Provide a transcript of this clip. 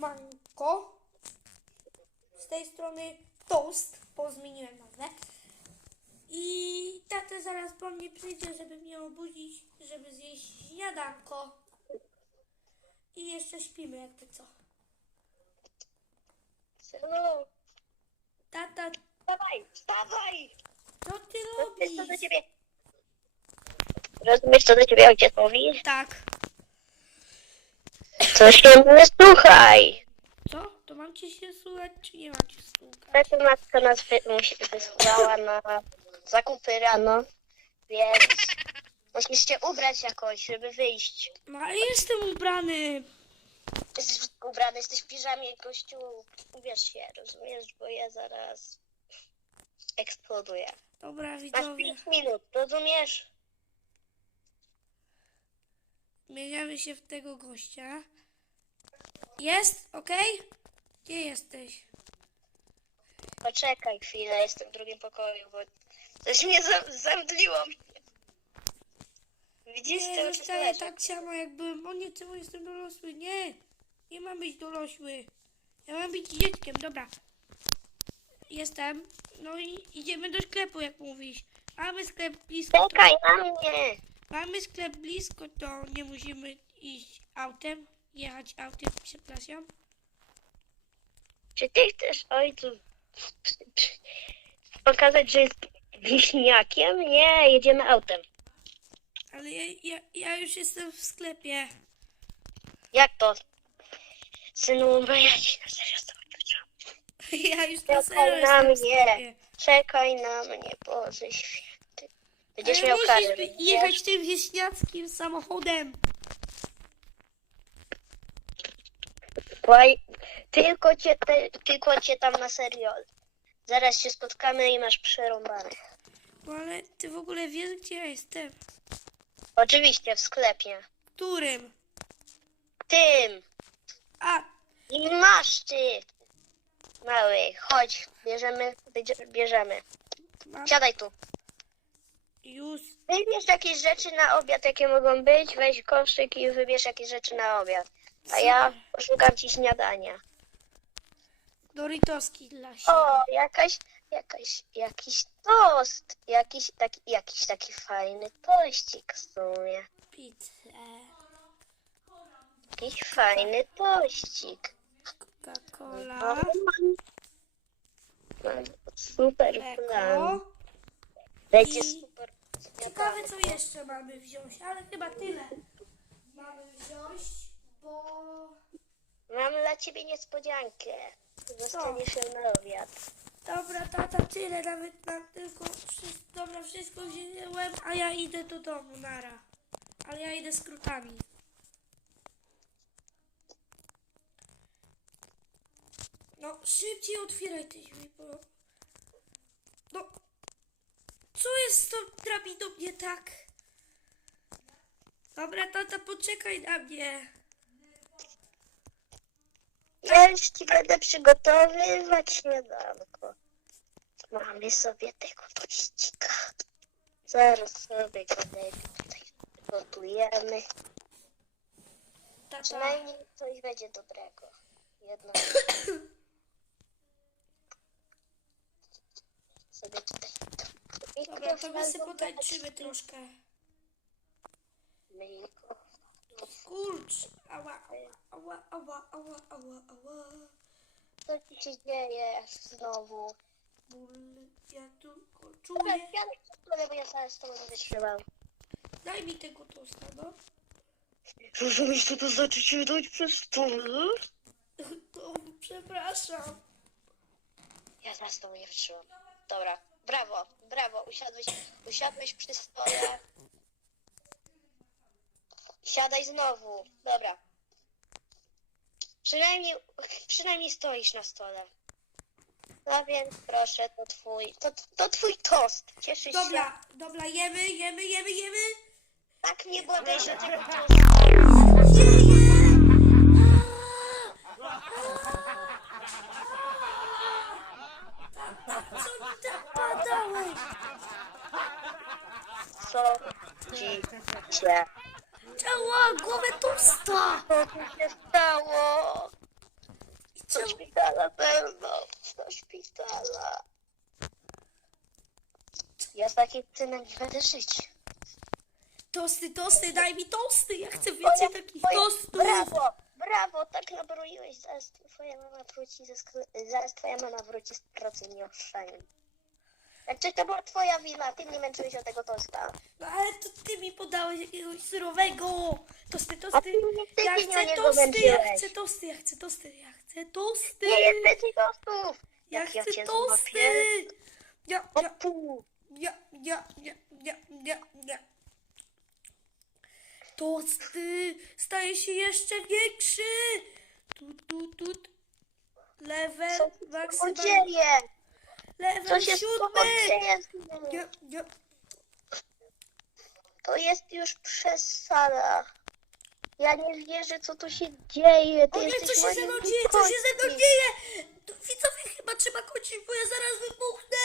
siemanko. Z tej strony Toast, bo zmieniłem nazwę. I tata zaraz po mnie przyjdzie, żeby mnie obudzić, żeby zjeść śniadanko. I jeszcze śpimy jakby co. Synu, Tata, wstawaj, wstawaj! co ty Rozumiesz, co do robisz? ciebie... Rozumiesz, co do ciebie ojciec mówi? Tak. Co się nie słuchaj! Co? To mam ci się słuchać, czy nie mam ci słuchać? Tato matka nas wy, musi, wysłała na zakupy rano, więc musisz się ubrać jakoś, żeby wyjść. No ale jestem ubrany. Jesteś ubrany, jesteś w piżamie, gościu, ubierz się, rozumiesz, bo ja zaraz eksploduję. Dobra, Masz widzowie. 5 minut, rozumiesz? Zmieniamy się w tego gościa. Jest? Okej? Gdzie jesteś? Poczekaj chwilę, jestem w drugim pokoju, bo coś mnie zam- zamdliło. Widzisz, Nie, to zostaję tak samo jak byłem. O nie, czemu jestem dorosły? Nie! Nie mam być dorosły. Ja mam być dzieckiem, dobra. Jestem. No i idziemy do sklepu, jak mówisz. Mamy sklep blisko. To, Czekaj na mnie! mamy sklep blisko, to nie musimy iść autem. Jechać autem, przepraszam. Czy ty chcesz ojcu pokazać, że jest wiśniakiem? Nie, jedziemy autem. Ale ja, ja, ja już jestem w sklepie. Jak to? Synu, bo ja ci na serio. Ja już na Czekaj serio na jestem w mnie. sklepie. Czekaj na mnie, Boże święty. Będziesz Ale miał karę. musisz jechać tym wieśniackim samochodem. Bo- Tylko cię, te, tylko cię tam na serio. Zaraz się spotkamy i masz przerąbane. No ale ty w ogóle wiesz, gdzie ja jestem? Oczywiście, w sklepie. Którym? Tym! A, I masz ty! Mały, chodź, bierzemy, bierzemy. mam Siadaj tu. już. Wybierz jakieś rzeczy na obiad, jakie mogą być, weź koszyk i wybierz jakieś rzeczy na obiad. A ja poszukam ci śniadania. Doritoski dla siebie. O, jakaś, jakaś, jakiś tost. Jakiś taki, jakiś taki fajny tościk w sumie. Pizzę. Jakiś fajny tościk. No, Coca-Cola. mam, mam super plan. Mleko. Będzie I- super. Ciekawe, co jeszcze mamy wziąć, ale chyba tyle. Mamy wziąć, bo... Mam dla ciebie niespodziankę. Dostaniesz ją na obiad. Dobra, tata, tyle, nawet nam tylko... Wszystko, dobra, wszystko wziąłem, a ja idę do domu, nara. Ale ja idę skrótami. No, szybciej otwieraj te drzwi, bo... No... Co jest z tą drabiną nie tak? Dobra, tata, poczekaj na mnie. Ja już ci będę przygotowywać śniadanko. Mamy sobie tego tościka. Zaraz sobie go tutaj gotujemy. Tata, Przynajmniej coś będzie dobrego. Jedno. sobie tutaj. dobra, to my sobie potańczymy troszkę. Myjko. Kurcz, ała, ała, ała, ała, ała, ała. Co ci się dzieje znowu? Ból, ja tylko Dobra, czuję. ja nie bo ja zaraz z tobą będę trzymał. Daj mi tego tosta, no. Rozumiesz, co to znaczy się dać przez stole? To, przepraszam. Ja zaraz z tobą nie wytrzymam. Dobra, brawo, brawo, usiadłeś, usiadłeś przy stole. Siadaj znowu, dobra. Przynajmniej, przynajmniej stoisz na stole. No więc proszę, to twój, to, to twój tost. Cieszysz się? Dobra, dobra, jemy, jemy, jemy, jemy. Tak nie błagaj się tego tostu. Co mi tak padałeś? Co ci się, Ciała, głowę tosta. co ci się stało? Do szpitala, pewno. Do szpitala. Ja z takim synem nie będę żyć. Tosty, tosty, daj mi tosty, ja chcę więcej Twoja- takich twoja- tostów. Brawo, brawo, tak nabroiłeś. Zaraz twoja mama wróci ze skle- Zaraz twoja mama wróci z pracy, nie oszczędź. Znaczy to była twoja wina, ty mnie męczyłeś o tego tosta. No ale to ty mi podałeś jakiegoś surowego. Tosty, A tosty. ty mnie Ja chcę niego tosty, ja męczyłeś. chcę tosty, ja chcę tosty, ja chcę tosty. Nie jest więcej tostów. Ja Jak ja chcę cię tosty. złapię. Ja, ja, pół. ja, ja, ja, ja, ja, ja. Tosty staje się jeszcze większy. Tu, tu, tu. Level, Co maksymalny. dzieje? Level się siódmy. To jest już przesada. Ja nie wierzę, co tu się dzieje. Ty O nie, co się ze mną dzieje? Co się ze mną dzieje? Widzowie chyba trzeba kończyć, bo ja zaraz wybuchnę.